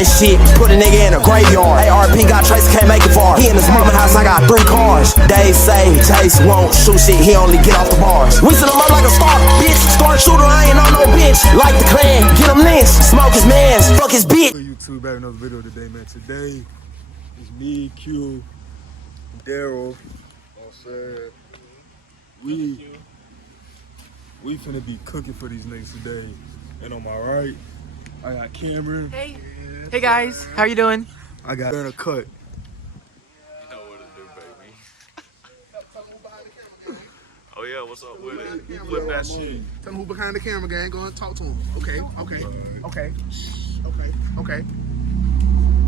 and shit. Put a nigga in a graveyard. ARP got trace, can't make it far. He in his mama house, I got 3 cars. Dave say Chase won't shoot shit, he only get off the bars. We send him up like a star, bitch. Star shooter, I ain't on no bitch. Like the clan, get him lynched. Smoke his mans, fuck his bitch. YouTube, back another video today, man. Today is me, Q, Daryl. We finna be cooking for these niggas today. And on my right, I got Cameron. Hey. Hey guys, how you doing? I got Burner Cut. You know what to do, baby. Oh yeah, what's up with it? Flip that shit. Tell them who behind the camera, gang. Go and talk to him. Okay.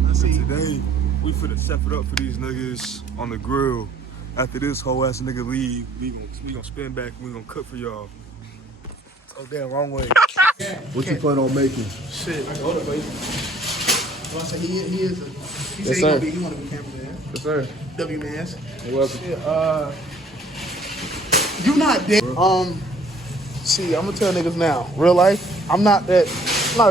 Let's see. Today, we finna step it up for these niggas on the grill. After this whole ass nigga leave, we gonna spin back and we gonna cook for y'all. Oh damn, wrong way. What you plan on making? Shit. Well, I said he is a. He Yes, said sir. he want to be cameraman. Yes, sir. W-Mans. You're welcome. You not dead. See, I'm gonna tell niggas now. Real life, I'm not a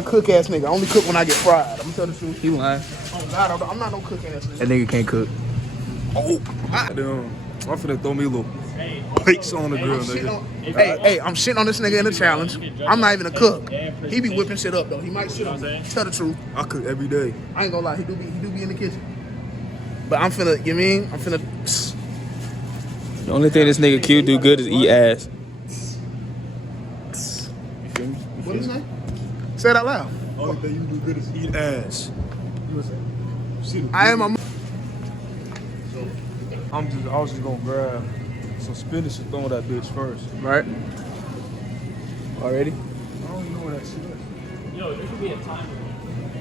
cook ass nigga. I only cook when I get fried. I'm gonna tell the truth. You lying? Oh God, I'm not no cook ass nigga. That nigga can't cook. Oh, damn. I'm finna throw me a little plates on the grill, nigga. Hey, I'm shitting on this nigga in the challenge. I'm not even a cook. He be whipping shit up though. He might shit on me. Tell the truth. I cook every day. I ain't gonna lie. He do be in the kitchen. But I'm finna. You mean? I'm finna. The only thing this nigga Q do good is eat ass. What is that? Say it out loud. Only thing you do good is eat ass. I am a. I was just gonna grab some spinach and throw that bitch first. Right? Already? I don't even know where that shit is. Yo, there could be a timer.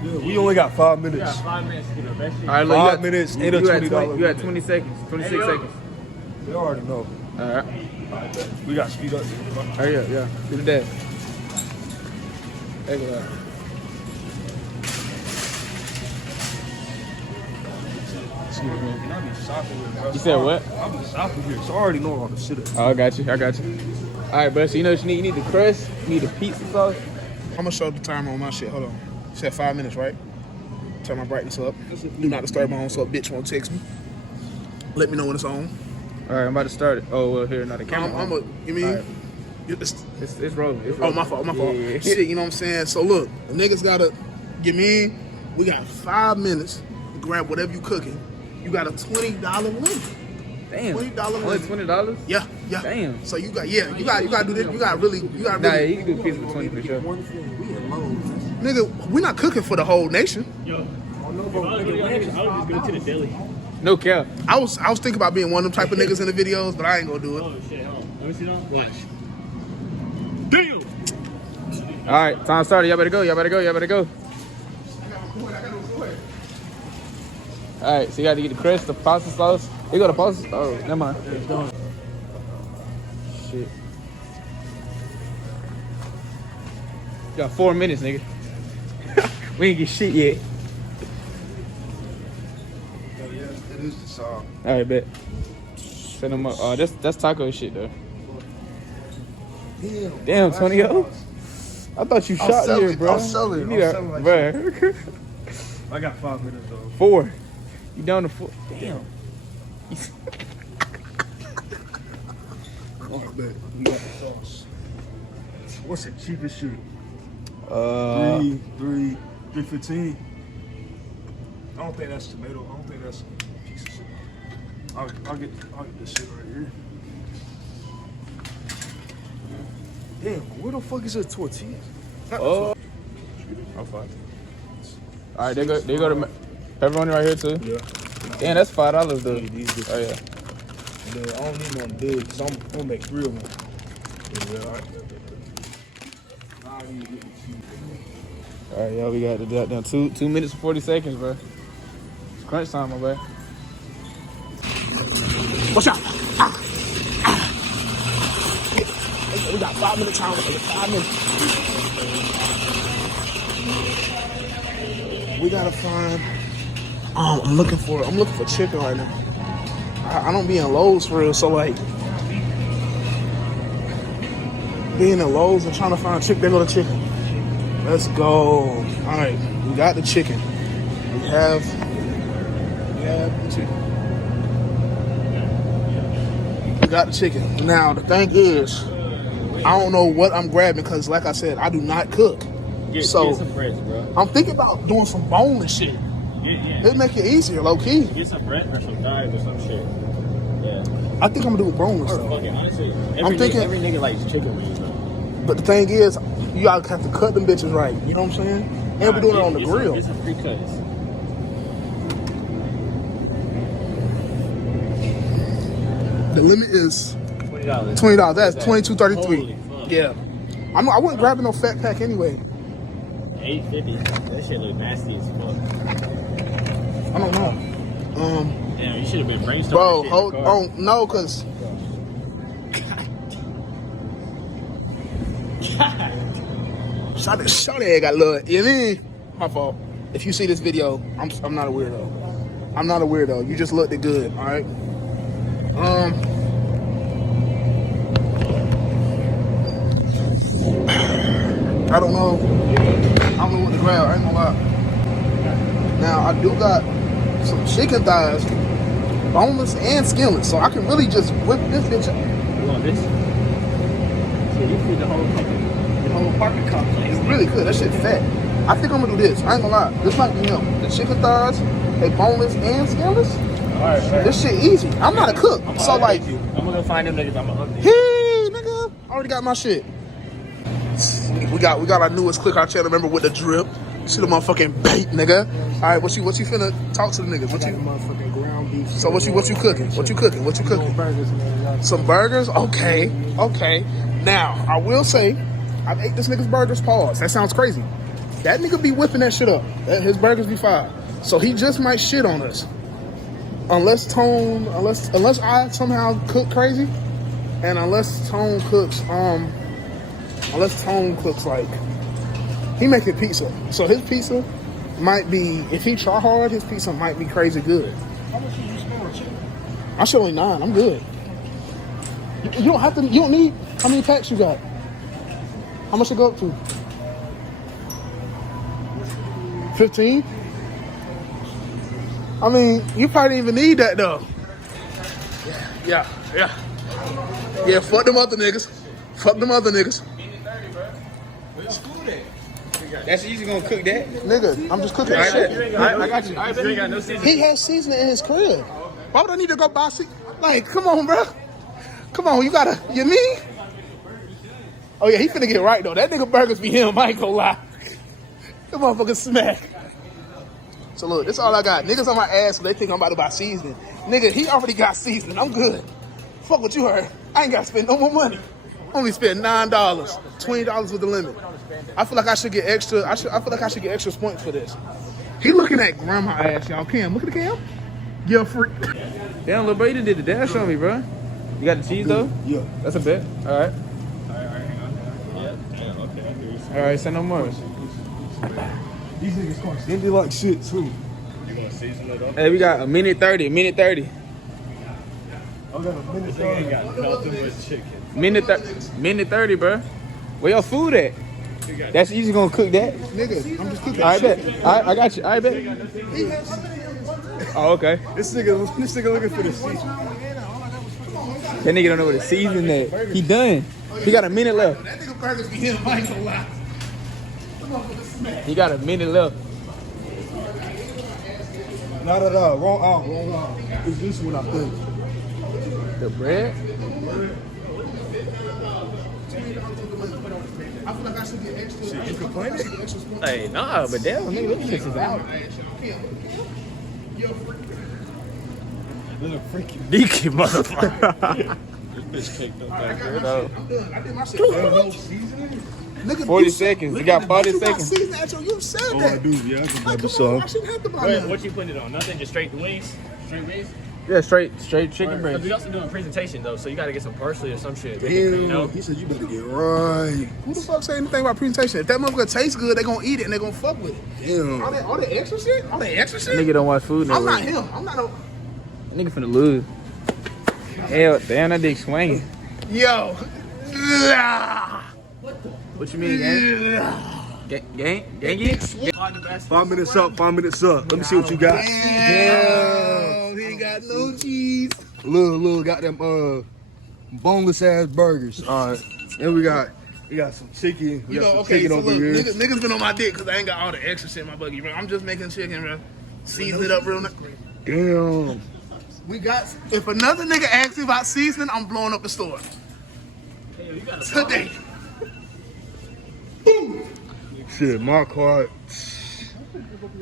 Yeah, we only got 5 minutes. All right, look, 5 minutes and a $20. You got 20 seconds. 26 seconds. They already know. All right. We got speed up. Hurry up, yeah. Do the dash. There you go. Excuse me. I be shopping with bro. You said what? I be shopping here, so I already know all the shit. Oh, I got you. All right, bro. So you know what you need? You need the crust. You need the pizza sauce. I'm gonna show the timer on my shit. Hold on. You said 5 minutes, right? Turn my brightness up. Do not disturb my own, so a bitch won't text me. Let me know when it's on. All right, I'm about to start it. Oh, well, here, not the camera. You mean? Right. It's rolling. It's Oh, rolling. my fault. Yeah. Shit, you know what I'm saying? So look, the niggas gotta get me in. We got 5 minutes to grab whatever you cooking. You got a $20 limit. Damn. $20 Only limit. $20? Yeah. Damn. So you gotta do this. You gotta really. Nah, yeah, you can do pizza for 20 for sure. Nigga, we not cooking for the whole nation. No cap. I was thinking about being one of them type of niggas in the videos, but I ain't gonna do it. Oh shit, hold on. Let me see that. Watch. Damn! All right, time started. Y'all better go. All right, so you got to get the crust, the pasta sauce. You got the pasta. Oh, never mind. Shit. You got 4 minutes, nigga. We ain't get shit yet. It is the song. All right, bet. Send them up. Oh, that's taco shit though. Damn, Tonyo. I thought you shot here, bro. I'll sell it. Bro. I got 5 minutes though. 4. You down to 4? Damn. Oh, bet. We got the sauce. What's the cheapest shit? 3.15. I don't think that's tomato. I don't think that's a piece of shit. I'll get this shit right here. Damn, where the fuck is the tortillas? Oh. I'm fine. All right, they go to pepperoni right here too. Yeah. Damn, that's $5 though. These good. Oh yeah. And then I don't need nothing big, because I'm gonna make real one. Yeah, all right. All right, y'all, we got to do that down 2 minutes and 40 seconds, bro. It's crunch time, my boy. What's up? We got 5 minutes time. 5 minutes. We gotta find. I'm looking for chicken right now. I don't be in Lowe's for real, so like being in Lowe's and trying to find chicken. There go the chicken. Let's go. All right, we got the chicken. We have the chicken. We got the chicken. Now the thing is, I don't know what I'm grabbing because, like I said, I do not cook. Get So some breads, bro. I'm thinking about doing some boneless shit. Yeah. It'd make it easier, low key. Get some bread or some thighs or some shit. Yeah. I think I'm gonna do boneless though. Fucking honestly, I'm thinking- every nigga likes chicken wings, bro. But the thing is, you gotta have to cut them bitches right. You know what I'm saying? And we're doing it on the grill. Get some pre-cuts. The limit is $20. $20. That's $22.33. Holy fuck. Yeah. I wasn't grabbing no fat pack anyway. $8.50. That shit look nasty as fuck. I don't know. Damn, you should have been brainstorming. Bro, shit in hold the car. on. No, cause Shawty got love. You mean? My fault. If you see this video, I'm not a weirdo. I'm not a weirdo. You just looked it good, all right? I don't know. I don't know what to grab. I ain't gonna lie. Now I do got some chicken thighs, boneless and skinless, so I can really just whip this bitch up. You want this? So you feed the whole apartment complex. It really could. That shit fat. I think I'm gonna do this. I ain't gonna lie. This might be him. The chicken thighs, they boneless and skinless. Alright. This shit easy. I'm not a cook, so like, I'm gonna find them niggas. I'm gonna update. hey nigga, I already got my shit. We got our newest click our channel. Remember with the drip. See the motherfucking bait, nigga. All right, what you finna talk to the niggas? What you? Motherfucking ground beef. So what you cooking? What you cooking? What you cooking? Burgers, man. Some burgers? Okay. Now, I will say, I've ate this nigga's burgers, pause. That sounds crazy. That nigga be whipping that shit up. His burgers be fire. So he just might shit on us. Unless I somehow cook crazy, and unless Tone cooks like, he making pizza. So his pizza might be, if he try hard, his pizza might be crazy good. How much did you spend on chicken? I should only 9. I'm good. You don't have to. You don't need. How many packs you got? How much it go up to? 15. I mean, you probably didn't even need that though. Yeah. Fuck them other niggas. That's easy gonna cook that. Nigga, I'm just cooking shit. I got you. I bet you ain't got no seasoning. He has seasoning in his crib. Why would I need to go buy Like, come on, bro. Come on, you mean? Oh yeah, he finna get right though. That nigga burgers be him, I ain't gonna lie. That motherfucker smack. So look, this all I got. Niggas on my ass, so they think I'm about to buy seasoning. Nigga, he already got seasoning. I'm good. Fuck what you heard. I ain't gotta spend no more money. Only spend $9. $20 with the limit. I feel like I should get extra. I feel like I should get extra points for this. He looking at grandma ass, y'all. Cam, look at the cam. Yeah, freak. Damn, little bro, you did the dash on me, bro. You got the cheese though? Yeah. That's a bet. All right. All right, say no more. These niggas can't stingy like shit too. You gonna season it up? Hey, we got a minute 30. I got a minute. This nigga ain't got nothing but chicken. Minute 30, bro. Where your food at? That's easy gonna cook that. Nigga, I'm just cooking. All right, bet. All right, I got you. All right, bet. Oh, okay. This nigga looking for the season. That nigga don't know what the season is. He done. He got a minute left. That nigga burgers be him, I ain't gonna lie. He got a minute left. Not at all. Wrong out. It's this one I think. The bread? I feel like I should get extra. You complaining? Hey, nah, but damn, nigga, this shit is out. Little freaky. Deaky motherfucker. This bitch caked up that good. I'm done. I did my shit. No seasoning. Nigga, 40 you seconds. said- You got 40 you got seconds. seasoning at your- You said Oh, that. I do. Yeah, I can Like, grab come some. on, I shouldn't have to buy Wait, that. what you putting it on? Nothing, just straight wings? Straight wings? Yeah, straight chicken Because breast. we also doing presentation though, so you gotta get some parsley or some shit. Damn. He said you better get right. Who the fuck say anything about presentation? If that motherfucker tastes good, they gonna eat it and they gonna fuck with it. Damn. All that extra shit? All that extra shit? Nigga don't watch food no I'm not way. him. I'm not no. Nigga finna lose. Hell, damn, that dick swinging. Yo. What you mean, gang? Gangy? 5 minutes up, 5 minutes up. Let me see what you got. Damn, he ain't got no cheese. Little got them boneless ass burgers. All right, and we got some chicken. We You got know, some okay, chicken so over look, here. niggas been on my dick because I ain't got all the extra shit in my buggy, bro. I'm just making chicken, bro. Season it up real nice. Damn. We got, if another nigga asks me about seasoning, I'm blowing up the store. Today. Shit, my card.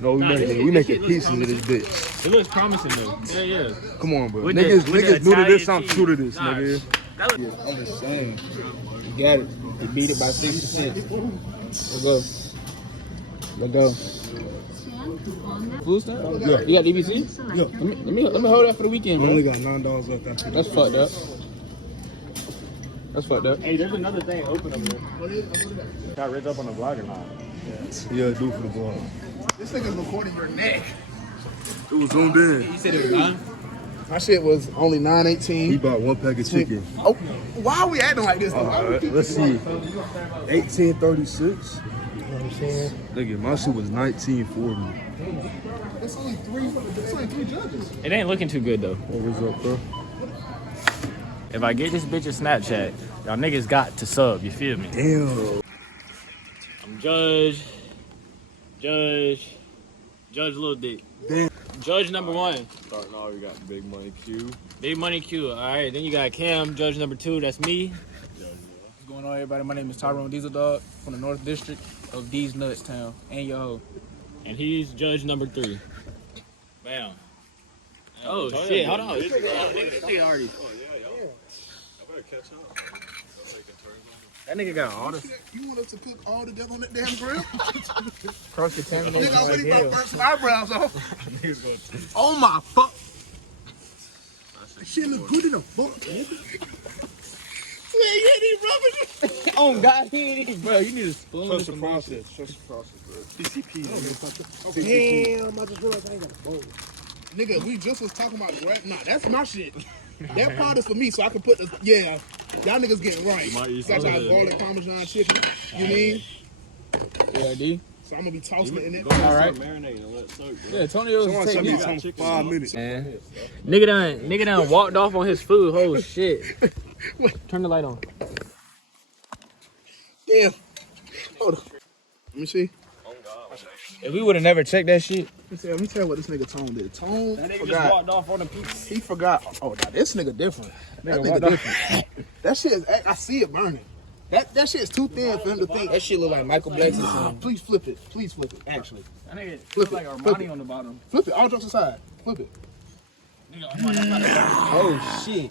No, we making pieces of this bitch. It looks promising though. Yeah. Come on, bro. With Niggas the new to Italian this, I'm cheese. true to this, Nah. nigga. I'm just saying. You got it. You beat it by 6%. Let's go. Food stamp? Yeah. You got DBC? Yeah. Let me hold that for the weekend, I bro. only got $9 left after That's this. fucked up. That's fucked up. Hey, there's another thing open over there. Got Rich up on the vlogging line. Yeah, do for the vlog. This nigga's recording your neck. It was zoomed in. You said it was 9? My shit was only He $9.18. bought 1 pack of chicken. Oh, why are we acting like this? All right, let's see. 1836. You know what I'm saying? Nigga, my shit was 1940. It's only three judges. It ain't looking too good though. What was up, bro? If I get this bitch a Snapchat, y'all niggas got to sub. You feel me? Damn. I'm Judge Lil Dick. Damn. Judge number 1. Starting off, we got Big Money Q. Big Money Q. All right, then you got Cam, Judge number 2. That's me. What's going on, everybody? My name is Tyrone Diesel Dog from the North District of D's Nuts Town and your hoe. And he's Judge number 3. Bam. Oh shit! Hold on. This nigga already. That nigga got all this You want us to cook all together on that damn grill? cross-contaminated. Nigga, I already about to burn some eyebrows off. Oh my fuck. That shit look good in the fuck, nigga. Man, you ain't even rubbing it. Oh God, he ain't even, bro. You need a spoon. Trust the process. Trust the process, bro. CCP. Damn, I just realized I ain't got a bowl. Nigga, we just was talking about grab. Nah, that's my shit. That part is for me, so I can put the, yeah. Y'all niggas getting right. might eat Got some y'all of garlic parmesan chicken. You mean? Yeah, D. So I'm gonna be tossing it in there. All right. Marinating and let it soak, bro. Yeah, Tony was Someone sent taking me some 5 minutes. Nigga done walked off on his food. Oh shit! Turn the light on. Damn. Hold on. Let me see. If we would have never checked that shit. Let me tell you what this nigga Tone did. Tone That nigga just forgot. walked off on the pizza. He forgot. Oh, now this nigga different. That nigga different. That shit is, I see it burning. That shit is too thin for him to think. That shit look like Michael Blackson. Please flip it. Please flip it, actually. That nigga Flip look it. like Flip Armani it. on the bottom. Flip it. All jokes aside. Flip it. Oh shit.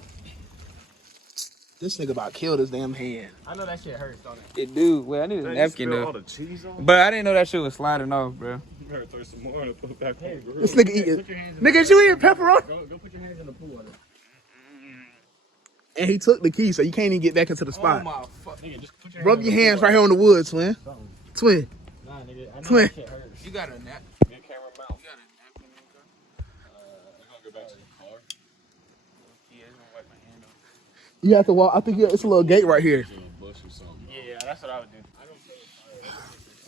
This nigga about to kill this damn hand. I know that shit hurts, don't it? It do. Well, I need a napkin Spill all though. the cheese on. But I didn't know that shit was sliding off, bro. You better throw some more and put it back on the grill. This nigga eating. Nigga, is you eating pepperoni? Go put your hands in the pool water. And he took the key, so you can't even get back into the spot. my fuck. Nigga, just put your Rub your hands right here on the wood, twin. Twin. Nah, nigga. I know Twin. that shit hurts. You got a nap? Get camera mount. You got a napkin in your car? We're gonna go back to the car. Yeah, it's gonna wipe my hand off. You have to walk. I think it's a little gate right here. In a bush or something. Yeah, that's what I would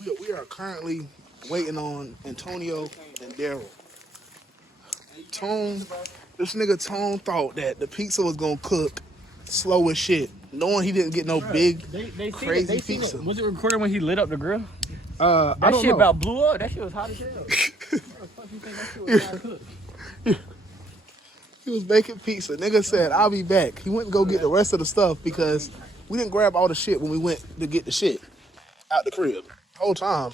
do. We are currently waiting on Antonio and Daryl. Tone, this nigga Tone thought that the pizza was gonna cook slow as shit, knowing he didn't get no big. They Crazy seen pizza. it. Was it recorded when he lit up the grill? I That don't shit know. about blew up. That shit was hot as hell. How the fuck you think that shit was hot cooked? He was baking pizza. Nigga said, "I'll be back." He went and go get the rest of the stuff because we didn't grab all the shit when we went to get the shit out the crib. Whole time,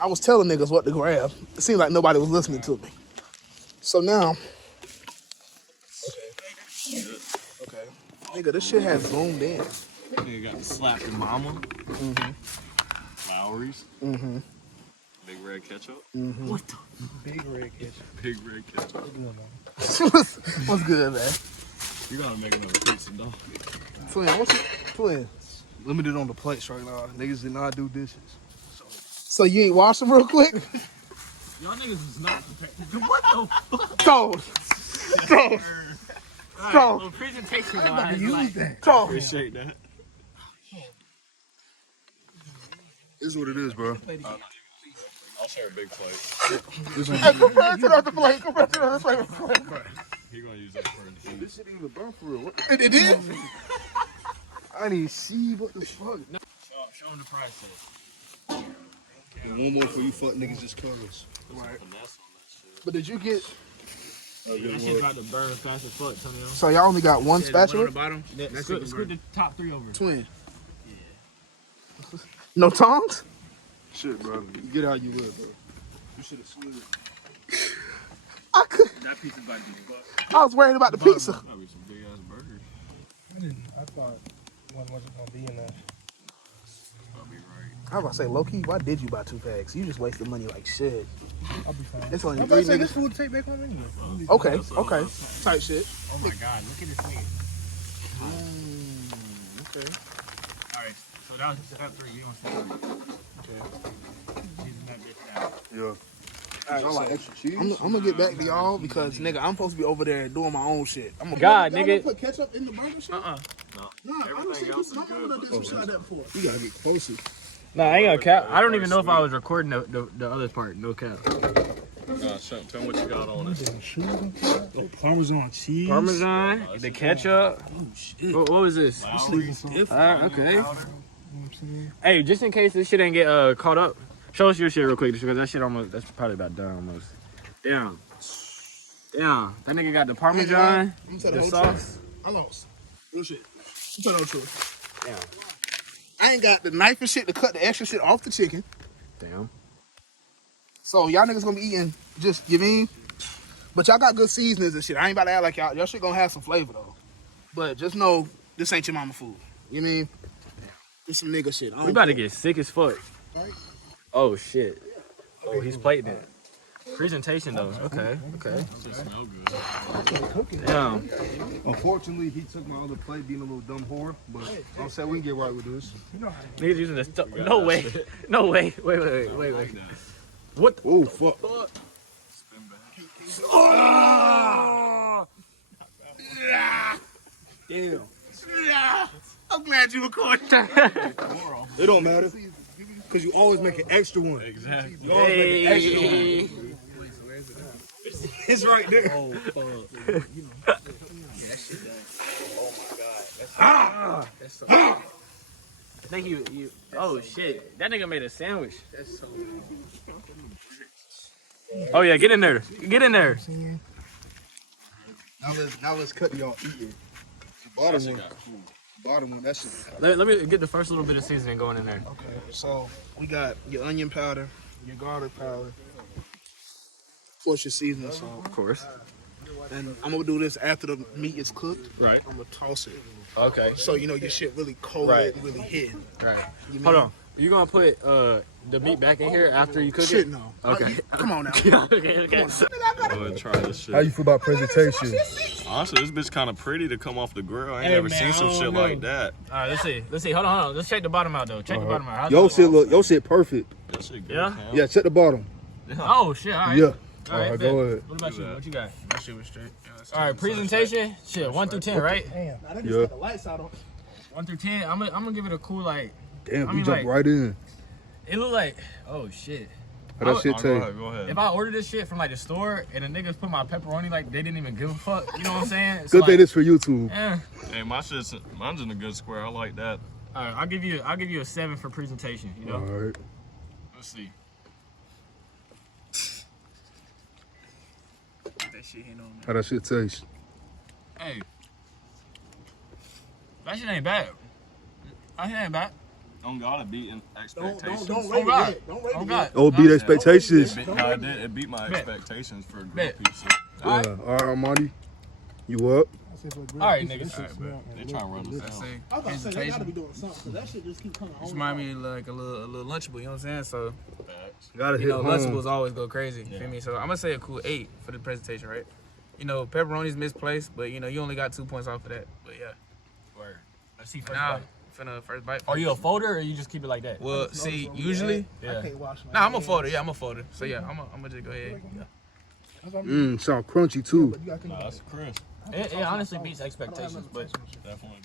I was telling niggas what to grab. It seemed like nobody was listening to me. So now, okay, nigga, this shit has zoomed in. Nigga got the slap your mama. Lowry's. Big red ketchup. What the? Big red ketchup. Big red ketchup. What's good, man? You gotta make another pizza, dog. Twin, what's it? Twin. Limited on the plates right now. Niggas did not do dishes. So you ain't wash them real quick? Y'all niggas was not prepared. What the fuck? Told. Well, presentation wise, like, Told. Appreciate that. This is what it is, bro. I'll share a big plate. Hey, compare it to the other plate. Compare it to the other plate. He gonna use that for his This shit even burn for real. It did? I didn't see what the fuck. Show him the price tag. And one more for you fuck niggas just cause. Right. But did you get... That shit's about to burn fast as fuck. Tell me. So y'all only got one spatula? On the bottom. Scoot the top 3 over. Twin. Yeah. No tongs? Shit, bro. You get how you live, bro. You should have slid it. I could. That pizza about to be fucked. I was worried about the pizza. That'd be some big ass burgers. I thought one wasn't gonna be in there. That'll be right. I was about to say, low key, why did you buy 2 packs? You just wasted money like shit. I'll be fine. It's only I'm 3 about to say niggas. this food take back home anyway. Okay, okay. Type shit. Oh my god, look at this nigga. Okay. Alright, so that was step 3. You don't say 3. Okay. Season that bitch down. Yeah. All right, I like extra cheese. I'm gonna get back to y'all because, nigga, I'm supposed to be over there doing my own shit. I'm gonna God, y'all nigga. Put ketchup in the burger shit? Nah, honestly, my mama done did some shit like that before. You gotta get closer. Nah, I ain't gonna cap. I don't even know if I was recording the other part. No cap. Tell me what you got on it. Oh, Parmesan cheese. Parmesan, the ketchup. What was this? Okay. Hey, just in case this shit ain't get caught up, show us your shit real quick because that shit that's probably about done almost. Damn. That nigga got the Parmesan, the sauce. I lost. Real shit. I'm telling the truth. Damn. I ain't got the knife and shit to cut the extra shit off the chicken. Damn. So y'all niggas gonna be eating just, you mean? But y'all got good seasonings and shit. I ain't about to act like y'all shit gonna have some flavor though. But just know this ain't your mama food. You mean? It's some nigga shit. We about to get sick as fuck. Oh shit. Oh, he's plating it. Presentation though. Okay. Smell good. Damn. Unfortunately, he took my other plate being a little dumb whore, but I'm saying we can get right with this. Niggas using this stuff. No way. No way. Wait. What? Oh, fuck. Damn. I'm glad you recorded. It don't matter. Because you always make an extra one. Exactly. You always make an extra one. It's right there. Oh, fuck. I think you. Oh shit. That nigga made a sandwich. Oh yeah, get in there. Get in there. Now let's cut y'all eating. The bottom one, that shit. Let me get the first little bit of seasoning going in there. Okay, so we got your onion powder, your garlic powder, of course your seasoning salt. Of course. And I'm gonna do this after the meat is cooked. Right. I'm gonna toss it. Okay. So you know your shit really cold Right. and really hidden. Right. You Hold mean? on. You gonna put the meat back in here after you cook Shit it? no. Okay. Come on now. okay. Go ahead, try this shit. How you feel about presentation? Honestly, this bitch kind of pretty to come off the grill. I ain't Hey, never man, seen some I shit don't like know. that. All right. Let's see. Hold on. Let's check the bottom out though. Check the bottom out. How's Your it shit look, your shit perfect. That shit good. Yeah? Cam. Yeah, check the bottom. Oh shit. All right. Yeah. All right. Alright, bet. go ahead. What about you? What you got? My shit was straight. All right. Presentation. Shit. 1 through 10, right? Damn. Now that Yeah. just got the lights out on. 1 through 10. I'm gonna give it a cool like. Damn, I you mean, jumped like- right in. It look like. Oh shit. How that shit Oh, go taste? ahead, go ahead. If I ordered this shit from like the store and the niggas put my pepperoni like they didn't even give a fuck, you know what I'm saying? It's Good like, thing this for YouTube. Hey, mine's in a good square. I like that. All right, I'll give you a 7 for presentation. You know. Alright. Let's see. That shit ain't on there. How that shit taste? Hey, that shit ain't bad. That shit ain't bad. Don't gotta beat in expectations. Don't Oh rate it God. yet. Don't rate Oh it God. yet. Oh, beat expectations. It beat my Bet. expectations for a grill Bet. pizza. All right. Yeah. Alright, Armani. You up? All right, niggas. They trying to run us down. I was about to say they gotta be doing something because that shit just keep coming This on. remind me of like a little Lunchable, you know what I'm saying? So, Gotta you hit know, home. Lunchables always go crazy, you feel me? So I'm gonna say a cool 8 for the presentation, right? You know, pepperoni's misplaced, but you know, you only got 2 points off of that. But yeah. Word. Let's see first Now, bite. finna first bite. Are you a folder or you just keep it like that? Well, see, usually, Yeah. I can't wash my nah, I'm a hands. folder. Yeah, I'm a folder. So yeah, I'm gonna just go ahead. Sound crunchy too. You gotta think Nah, about that's crisp. It honestly beats expectations, but Definitely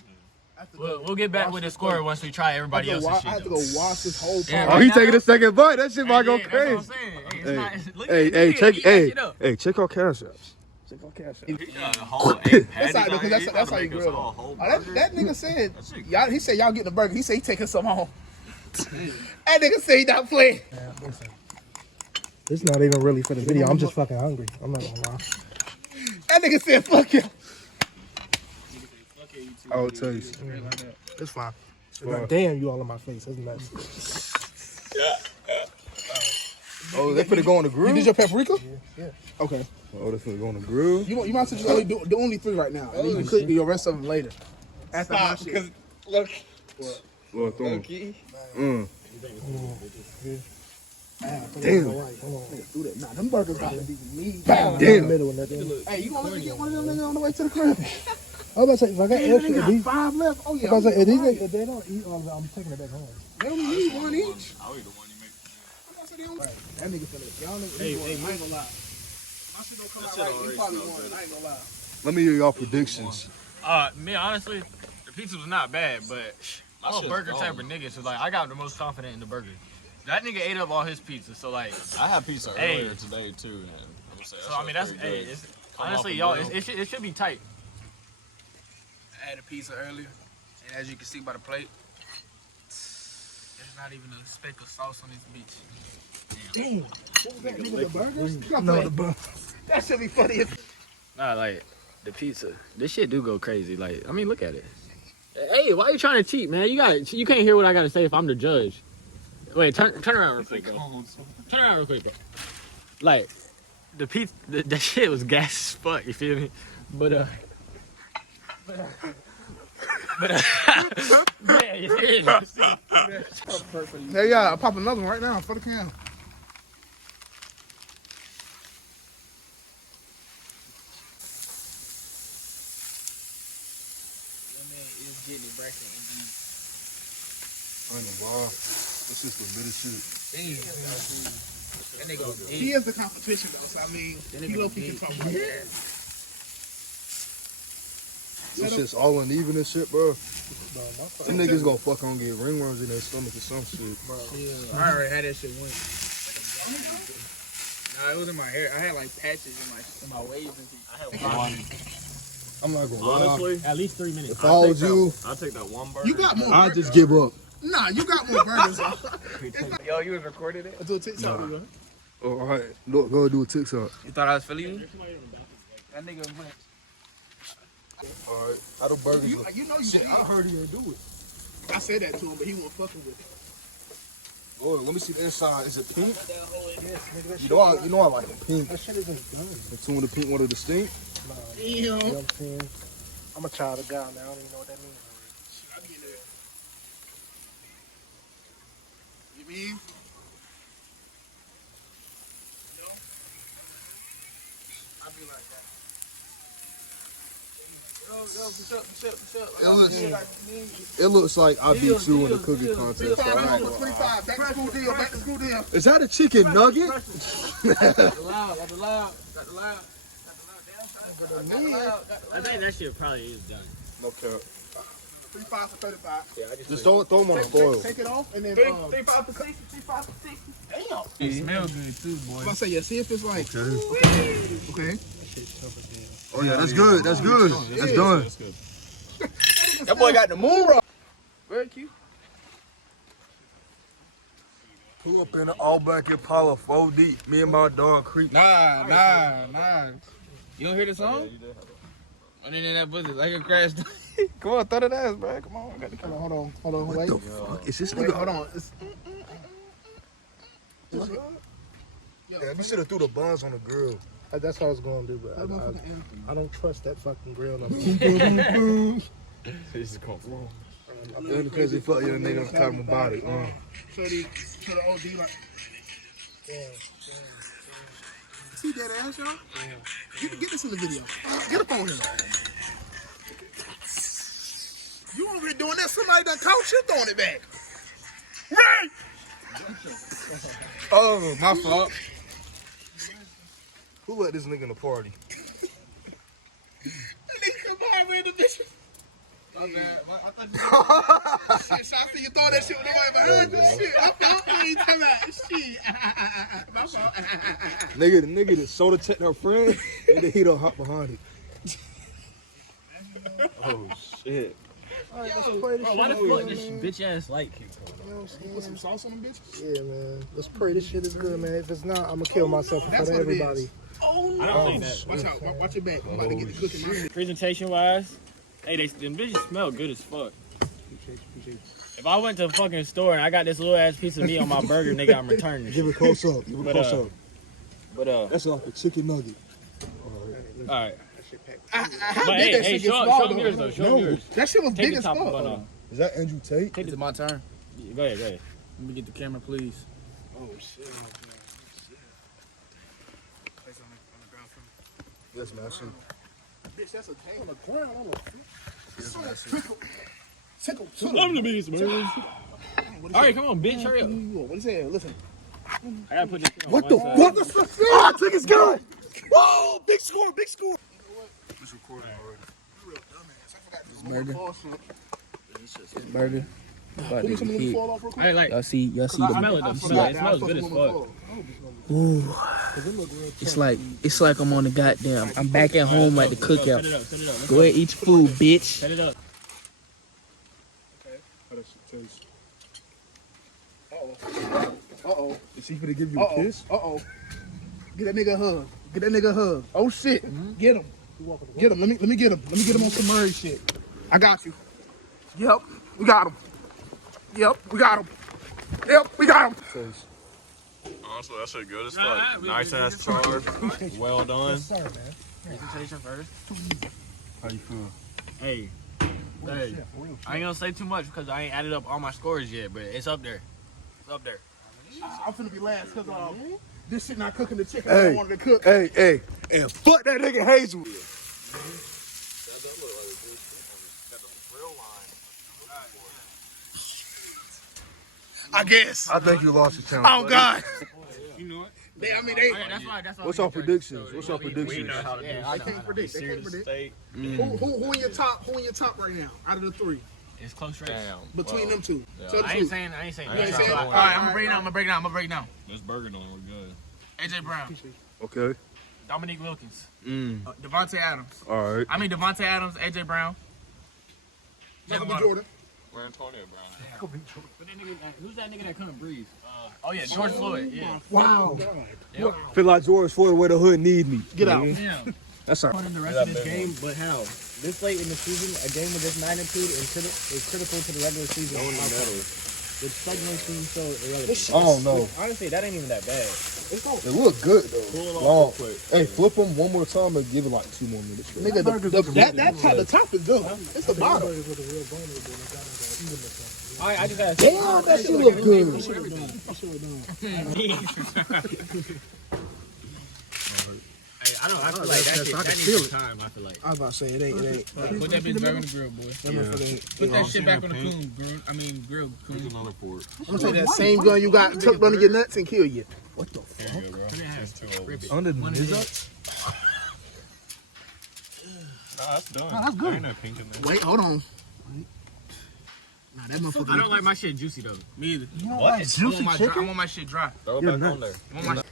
We'll get back with the score once we try everybody else's shit. I have to go wash this whole Yeah, time. Oh, he taking a second bite. That shit might go Yeah, that's what I'm crazy. saying. Hey, check. Hey, check out Cash Apps. Check out Cash Apps. That's how, because that's how you grill them. That nigga said, y'all. He said y'all getting the burger. He said he taking some home. That nigga said he not playing. It's not even really for the video. I'm just fucking hungry. I'm not gonna lie. That nigga said fuck you. I will taste. It's fine. Damn, you all in my face. That's nuts. Oh, they finna go on the grill? You did your paprika? Yeah. Okay. Oh, they finna go on the grill? You might as well just only do only 3 right now. And then you can cook your rest of them later. After my shit. Look. Well, throw 'em. Damn. Do that. Nah, them burgers got to be meat. Damn. Middle and that. Hey, you gonna let me get one of them niggas on the way to the crib? I was about to say, if I got They extra, got these, 5 left. Oh if yeah. I was like, if these niggas, if they don't eat all of it, I'm taking it back home. They only need 1 each. I'll eat the one you make. That nigga finna. Y'all niggas. Hey, I ain't gonna lie. My shit don't come out right. You probably won. I ain't gonna lie. Let me hear y'all predictions. Me honestly, the pizza was not bad, but I'm a burger type of nigga, so like I got the most confident in the burger. That nigga ate up all his pizza, so like. I had pizza Hey. earlier today too, and I'm gonna say So I mean that's it's, honestly off y'all the grill. it should be tight. I had a pizza earlier, and as you can see by the plate, there's not even a speck of sauce on this bitch. Damn. What was that nigga? The burgers? No, the burgers. That should be funny. Nah, like the pizza. This shit do go crazy. Like I mean, look at it. Hey, why you trying to cheat, man? You can't hear what I gotta say if I'm the judge. Wait, turn around real quick, bro. Turn around real quick, bro. Like the pizza, that shit was gas as fuck. You feel me? But yeah, you feel me? Hey, yeah, I'll pop another one right now for the cam. Getting it bracket indeed. I ain't gonna lie. This is the middle shit. That nigga He is the competition, though. So I mean, he low key can talk about it. This shit's all uneven and shit, bro. Them niggas gonna fuck on get ringworms in their stomach or some shit. Yeah, I already had that shit once. Nah, it was in my hair. I had like patches in my waves and shit. I had one. I'm not gonna lie. Honestly, At least 3 minutes. If I was you, I'll take that one burger. You got more I'd burgers. just give up. Nah, you got more burgers. Yo, you was recording it? Do a TikTok, bro. Oh, all right, look, go do a TikTok. You thought I was feeling you? That nigga went. All right, how the burgers You look? know you Shit, did. I heard he didn't do it. I said that to him, but he wasn't fucking with it. Lord, let me see the inside. Is it pink? You know I like the pink. That shit isn't done. The two in the pink, one of the stink. You know what I'm saying? I'm a child of God now. I don't even know what that means. You mean? I be like that. It looks like I beat you in the cookie contest. So I ain't gonna lie. 25. Back to school deal. Back to school deal. Is that a chicken nugget? Got the loud. I think that shit probably is done. No cap. 35 for 35. Just don't throw them on the foil. Take it off and then. 35 for 60. 35 for 60. Damn. It smells good too, boy. I say, yeah, see if it's like. Okay. Oh yeah, that's good. That's good. That's done. That boy got the moon rock. Very cute. Pull up in the all black Impala 4 deep. Me and my dog Creek. Nah. You don't hear the song? Running in that pussy like a crash. Come on, throw that ass, bro. Come on, I got the camera. Hold on, What wait. the fuck is this Wait, nigga? hold on. It's, Yeah, we should have threw the buns on the grill. That's what I was going to do, but I don't trust that fucking grill no more. Then because he fucked your nigga talking my body. to the OD like. See that ass, y'all? Get this in the video. Get up on him. You over here doing that? Somebody done caught you throwing it back. Right! Oh, my fault. Who let this nigga in the party? That nigga come behind me in the bitch. Shit, so I see you throw that shit when nobody behind you. Shit, I ain't telling that shit. My fault. The nigga that soda checked her friend, and then he don't hop behind it. Oh shit. All right, let's pray this shit. Why the fuck this bitch ass light keep Put some sauce on them bitches. Yeah, man. Let's pray this shit is good, man. If it's not, I'm gonna kill myself in front of everybody. Oh no. I don't think that. Watch out. Watch your back. I'm about to get the cooking. Right. Presentation wise, hey, them bitches smell good as fuck. If I went to a fucking store and I got this little ass piece of meat on my burger, nigga, I'm returning. Give it close up. Give it close up. But That's like a chicken nugget. all right. How But big that hey, shit get show small, them yours though. Show them yours. That shit was Take big the as top fuck. bun off. Is that Andrew Tate? Is it my turn? Go ahead. Let me get the camera, please. Oh shit. Place on the ground for me. Yes, man. I see. Bitch, that's a tail on the ground. Tickle. I'm the biggest man. All right, come on, bitch, hurry up. What is that? Listen. I gotta put this shit on What one the side. fuck? The fuck? Ah, I took his gun. Whoa! Big score. Big score. It's recording already. Burger. About to be hit. Hey, like, Y'all see I the smell it though. Smell it. It smells good as fuck. Ooh. It's like I'm on the goddamn. I'm back at home at the cookout. Set it up. Go ahead, eat your food, bitch. Set it up. How that shit taste? Uh-oh. Is he finna give you a kiss? Uh-oh. Get that nigga a hug. Get that nigga a hug. Oh shit. Get him. Get him. Let me get him. Let me get him on some Murray shit. I got you. Yep. We got him. Yep. We got him. Yep. We got him. Honestly, that shit good as fuck. Nice ass charge. Well done. Sir, man. Presentation first. How you feel? Hey, I ain't gonna say too much because I ain't added up all my scores yet, but it's up there. It's up there. I'm finna be last because this shit not cooking the chicken Hey. I wanted to cook. Hey. And fuck that nigga Hazel. I guess. I think you lost your challenge. Oh God. You know it. They That's why. What's our predictions? What's our predictions? I can't predict. They can't predict. State. Who in your top? Who in your top right now? Out of the three, It's close race. between them two. Tell the I ain't truth. saying. You ain't saying. All right, I'm gonna break down. This burger don't look good. AJ Brown, Okay. Dominique Wilkins. Devontae Adams. All right. Devontae Adams, AJ Brown. Michael B. Jordan. Where Antonio Brown? But that nigga, who's that nigga that couldn't breathe? Oh yeah, George Floyd. Yeah. Wow. Feel like George Floyd where the hood need me. Get out. Damn. That's all. In the rest of this game, but how? This late in the season, a game of this magnitude is critical to the regular season. Which segment seems so irrelevant. I don't know. Honestly, that ain't even that bad. It look good though. Long. Hey, flip them one more time and give it like 2 more minutes. Nigga, the top is good. It's the bottom. I just gotta Damn, that shit look good. Hey, I feel like that shit. That needs some time. I feel like. I was about to say it ain't. Put that bitch back on the grill, boy. Put that shit back on the coon grill. Grill coon. Another port. I'm gonna take that same gun you got tucked under your nuts and kill you. What the fuck? There you go, bro. That's too old. Under the nizzuts? Nah, that's done. that's good. There ain't no pink in there. Wait, hold on. Nah, that motherfucker. I don't like my shit juicy though. Me either. What? Juicy I chicken? want my shit dry. Throw it back on there. I want my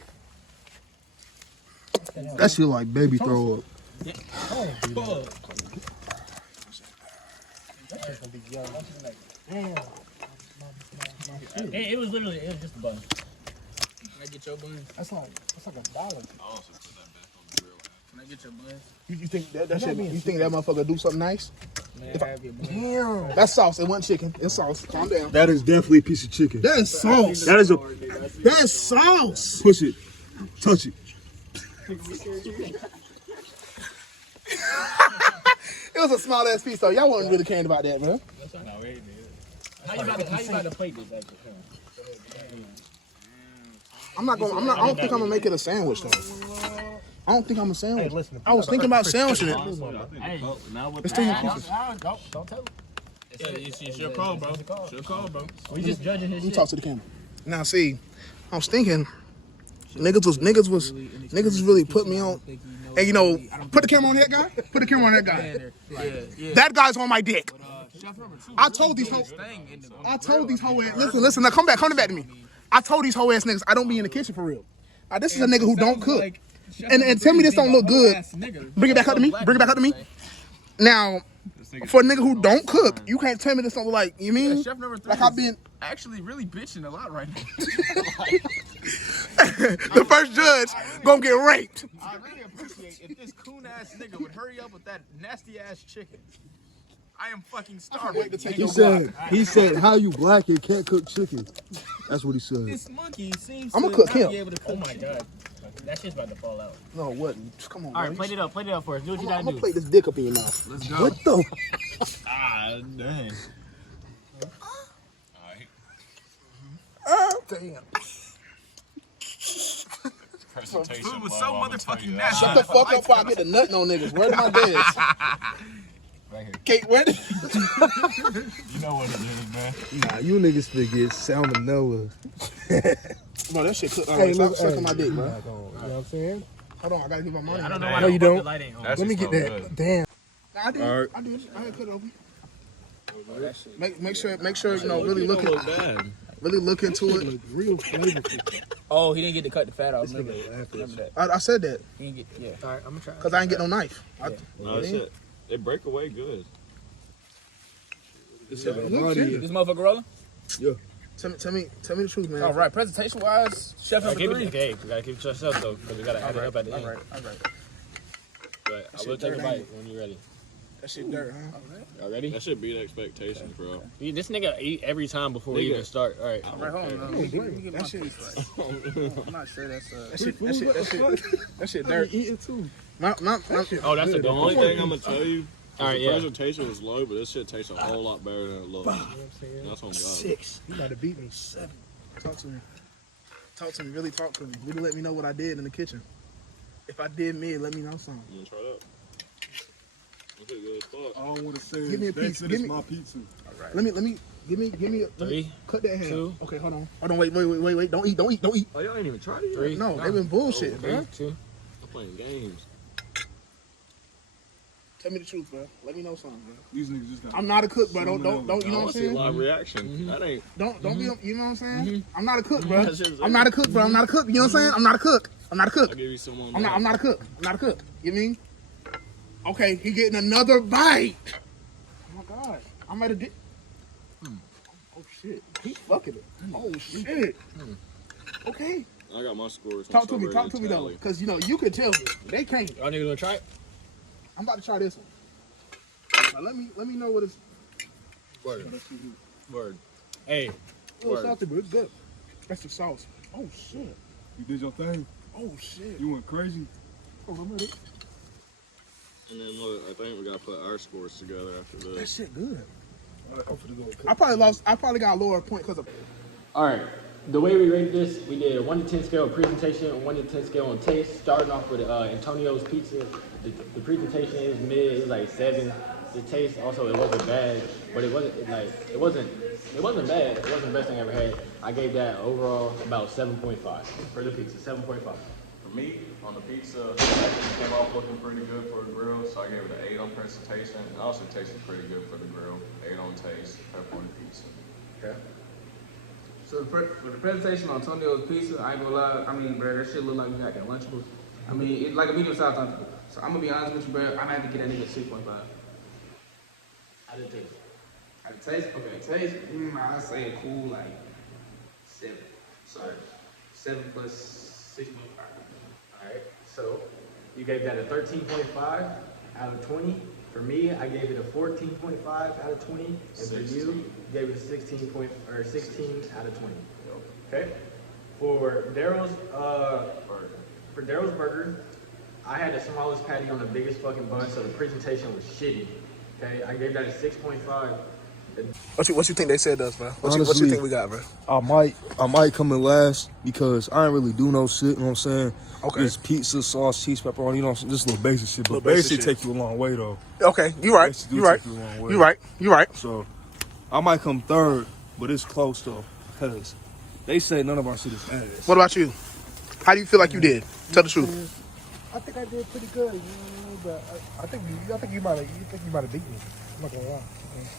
That shit like baby throw up. It was literally just a bun. Can I get your buns? That's like $1. I also put that back on the grill. Can I get your buns? You think that shit? You think that motherfucker do something nice? Man, I have your buns. Damn. That's sauce. It wasn't chicken. It's sauce. Calm down. That is definitely a piece of chicken. That is sauce. That is a That is sauce. push it. Touch it. It was a small ass piece though. Y'all wasn't really caring about that, man. How you about to plate this actually? I don't think I'm gonna make it a sandwich though. I don't think I'm a sandwich. Hey, listen. I was thinking about sandwiching it. Hey, now with It's 3 pieces. don't tell him. It's your call, bro. It's your call, bro. We just judging his Let me shit. talk to the camera. Now see, I was thinking, niggas was really putting me on. Hey, you know, put the camera on that guy. Put the camera on that guy. That guy's on my dick. I told these hoes. I told these hoe ass. Listen. Now come back to me. I told these hoe ass niggas I don't be in the kitchen for real. Now, this is a nigga who don't cook. And tell me this don't look good. Bring it back up to me. Now, for a nigga who don't cook, you can't tell me this don't look like, you mean? Chef number 3 like I've been actually really bitching a lot right now. the first judge gonna get raped. I really appreciate if this coon ass nigga would hurry up with that nasty ass chicken. I am fucking starving. He said, how you black and can't cook chicken? That's what he said. This monkey seems I'ma to cook not him. be able to cook. Oh my god. That shit's about to fall out. No, what? Come on, All right, plate it up for us. Do what you gotta I'm do. gonna plate this dick up in your mouth. Let's go. What the? Ah, dang. Damn. Presentation Food was low, so I'ma tell motherfucking you that. nasty. Shut the fuck up before I get the nut on niggas. Where's my dad's? Right here. Kate, where? You know what it is, man. Nah, you niggas forget salmonella. Bro, that shit cook. Hey, Stop look, sucking hey, my dick, bro. You know what I'm saying? Hold on, I gotta give my money. I don't know Damn. why No, you the don't. light ain't on. That Let me shit's get so that. good. Nah, Damn. I did. All right. I did. I had cut over. Make sure you know really look into it. Real flavorful. Oh, he didn't get to cut the fat off. Remember that. I said that He didn't get. Yeah. All right, I'm gonna try. because I ain't get no knife. No, shit. It break away good. This This motherfucker rolling. Tell me the truth, man. All right, presentation wise, chef number 3. Okay, we gotta keep it to ourselves though, because we gotta add it up at the end. All right. But I will take a bite when you're ready. That shit dirt, huh? Y'all ready? That should beat expectations, bro. This nigga eat every time before we even start. All right. All right, hold on. Let me get my piece right. I'm not sure that's That shit dirt. Eat it too. My Oh, that's a The only good thing I'm gonna tell you, All right, the yeah. presentation was low, but this shit tastes a whole lot better than it looks. That's on God. 6. You about to beat me. 7. Talk to me. Really talk to me. Really let me know what I did in the kitchen. If I did mid, let me know something. I'm gonna try it out. That's a good spot. I don't want to say Give me a it. They piece. said Give it's me- my pizza. Let me give me a 3, cut that hand. 2. Okay, hold on. Wait. Don't eat. Oh, y'all ain't even tried it yet? 3. No, they've been bullshit, bro. 2. I'm playing games. Tell me the truth, bro. Let me know something, bro. These niggas just got. I'm not a cook, bro. Don't. You know I what I'm want to see a saying? live reaction. That ain't. Don't be. You know what I'm saying? I'm not a cook, bro. That's just- I'm not a cook, bro. I'm not a cook. You know what I'm saying? I'm not a cook. I'll give you some on I'm that. not a cook. I'm not a cook. You mean? Okay, he getting another bite. Oh my god. I'm at a di- Oh shit. He's fucking it. Oh shit. Okay. I got my scores. Talk to me though. Cause you know, you could tell me. They can't. Y'all niggas wanna try it? I'm about to try this one. Now, let me know what it's. Word. Hey, Oh, it's salty, but it's good. That's the sauce. Oh shit. You did your thing. Oh shit. You went crazy. Oh, I'm ready. And then look, I think we gotta put our scores together after That this. shit good. I'm finna go. I probably got a lower point because of. all right. The way we rated this, we did a 1 to 10 scale presentation, a 1 to 10 scale on taste. Starting off with Antonio's pizza. The presentation is mid. It was like 7. The taste also, it wasn't bad, but it wasn't bad. It wasn't the best thing I ever had. I gave that overall about 7.5 for the pizza. 7.5. For me, on the pizza, it actually came off looking pretty good for the grill, so I gave it an 8 on presentation. It also tasted pretty good for the grill. 8 on taste, pepperoni pizza. Okay. So for the presentation on Antonio's pizza, I ain't gonna lie. I mean, bro, that shit look like we got Lunchables. I mean, it's like a medium-sized Lunchable. So I'm gonna be honest with you, bro. I'm gonna have to get that nigga 6.5. How did it taste? How it taste? Okay, taste. I'd say a cool like 7. Sorry, 7 plus 6.5. All right. So you gave that a 13.5 out of 20. For me, I gave it a 14.5 out of 20, and for you gave it a 16 out of 20. Okay. For Daryl's burger, I had the smallest patty on the biggest fucking bun, so the presentation was shitty. Okay, I gave that a 6.5. What you think they said to us, bro? What you Honestly, think we got, bro? I might come in last because I ain't really do no shit, you know what I'm saying? Okay. It's pizza, sauce, cheese, pepperoni, you know, just little basic shit. But Little basic basic take you a long way though. Okay, you right. Basic do You right. take you a long way. You right. So I might come third, but it's close though. Because they say none of our shit is ass. What about you? How do you feel like you did? Tell the truth. I think I did pretty good, you know what I mean? but I think you might have beat me. I'm not gonna lie.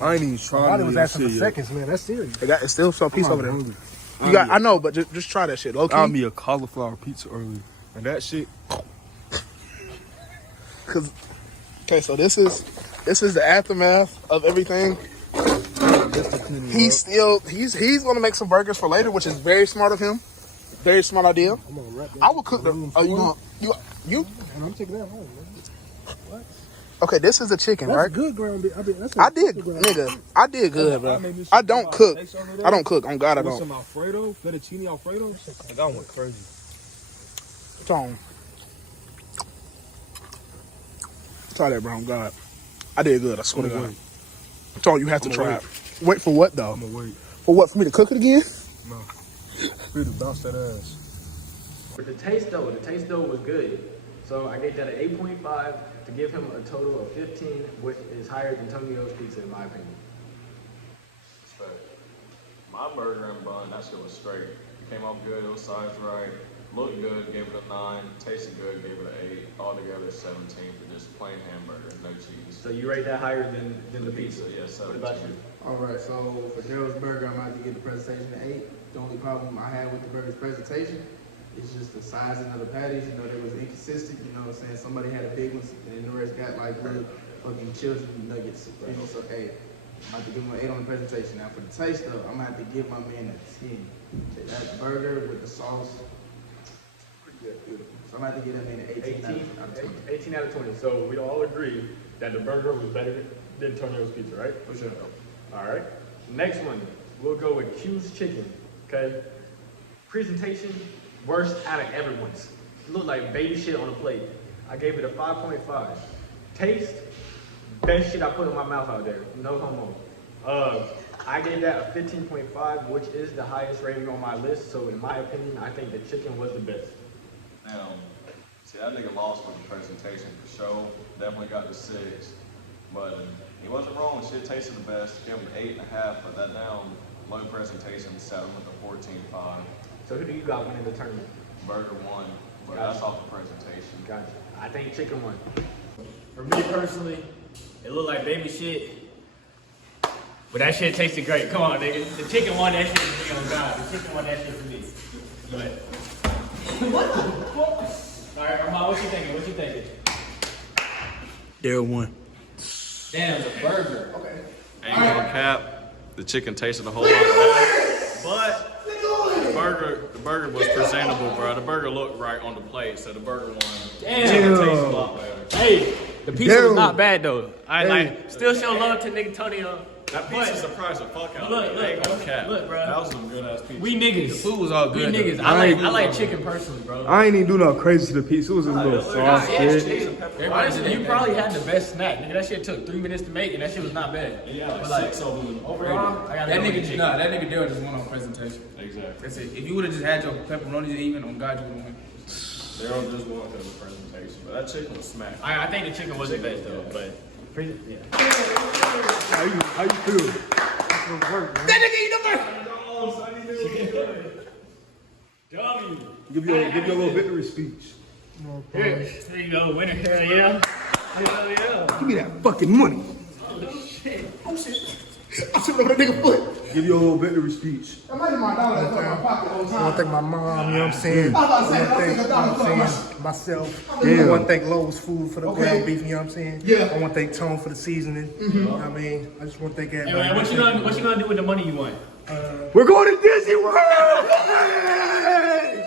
I ain't even trying I was to asking for shit yet. seconds, man. That's serious. It's still some piece over there. hungry. You got, I know, but just try that shit. Low Got key. me a cauliflower pizza earlier. And that shit. Okay, so this is the aftermath of everything. He's gonna make some burgers for later, which is very smart of him. Very smart idea. I would cook the. You? And I'm taking that home, man. What? Okay, this is the chicken, That's right? good ground beef. I did, nigga. I did good, bro. I don't cook. I don't cook. On God, I don't. Some Alfredo, fettuccine Alfredo. That went crazy. Tone. Try that, bro. On God, I did good. I swear to God. Tone, you have to try it. Wait for what though? I'm gonna wait. For what? For me to cook it again? No. For you to bounce that ass. But the taste though was good. So I gave that an 8.5 to give him a total of 15, which is higher than Tonio's Pizza in my opinion. Respect. My burger and bun, that shit was straight. It came out good, it was sized right, looked good, gave it a 9, tasted good, gave it an 8, altogether 17 for just plain hamburger, no cheese. So you rate that higher than the pizza? Yeah, What about you? Alright, so for Daryl's Burger, I'm going to have to give the presentation an 8. The only problem I had with the burger's presentation is just the sizing of the patties. You know, they was inconsistent, you know what I'm saying? Somebody had a big one, and the rest got like little fucking children nuggets. You know, so hey, I'm about to give him an 8 on the presentation. Now for the taste though, I'm going to have to give my man a 10. That burger with the sauce, pretty good, beautiful. So I'm going to have to give that man an 18 out of 20. 18 out of 20. So we all agree that the burger was better than Tonio's Pizza, right? For sure. All right. Next one, we'll go with Q's Chicken. Okay. Presentation, worst out of everyone's. It looked like baby shit on a plate. I gave it a 5.5. Taste, best shit I put in my mouth out there. No homo. I gave that a 15.5, which is the highest rating on my list. So in my opinion, I think the chicken was the best. Now, see, that nigga lost with the presentation for sure. Definitely got the 6. But he wasn't wrong. Shit tasted the best. Gave him an 8.5 for that down low presentation. Set him with a 14.5. So who do you got winning the tournament? Burger won, but Gotcha. that's off the presentation. Gotcha. I think chicken won. For me personally, it looked like baby shit. But that shit tasted great. Come on, nigga. The chicken won that shit for me, on God. The chicken won that shit for me. But what the fuck? Alright, Armand, what you thinking? What you thinking? Daryl won. Damn, the burger. Okay. Ain't gonna cap. The chicken tasted a whole lot better. But the burger was presentable, bro. The burger looked right on the plate, so the burger won. Damn. Chicken tastes a lot better. Hey, the pizza Damn. was not bad though. I like still show love to nigga Tonio. That pizza surprised the fuck out Look, of me. look, Ain't gonna cap. look, bro. That was some good ass pizza. We niggas. The food was all good. We niggas. though. I like chicken personally, bro. I ain't even do no crazy to the pizza. It was just a little sauce, shit. Honestly, you probably had the best snack. Nigga, that shit took 3 minutes to make, and that shit was not bad. Yeah, But like like, 6 of them. overall, I gotta That go with nigga, chicken. nah, that nigga Daryl just won on presentation. Exactly. That's it. If you would have just had your pepperonis even, on God, you would have won. Daryl just won because of the presentation, but that chicken was smacked. I think the chicken was the best though, but yeah. How you feel? W. Give you a little victory speech. Here you go, winner. Hell yeah. Hell yeah. Give me that fucking money. Oh shit. I should have that nigga foot. Give you a little victory speech. I might have my dollar in my pocket all the I want to thank my mom, you know what I'm saying? I was about to say, I want to thank, I you know what think I'm saying, myself. Damn. I want to thank Lowe's Food for the ground beef, you know what I'm saying? Yeah. I want to thank Tone for the seasoning. You know what I mean? I just want to thank Hey, everybody. man, what you gonna do with the money you won? We're going to Disney World! Hey!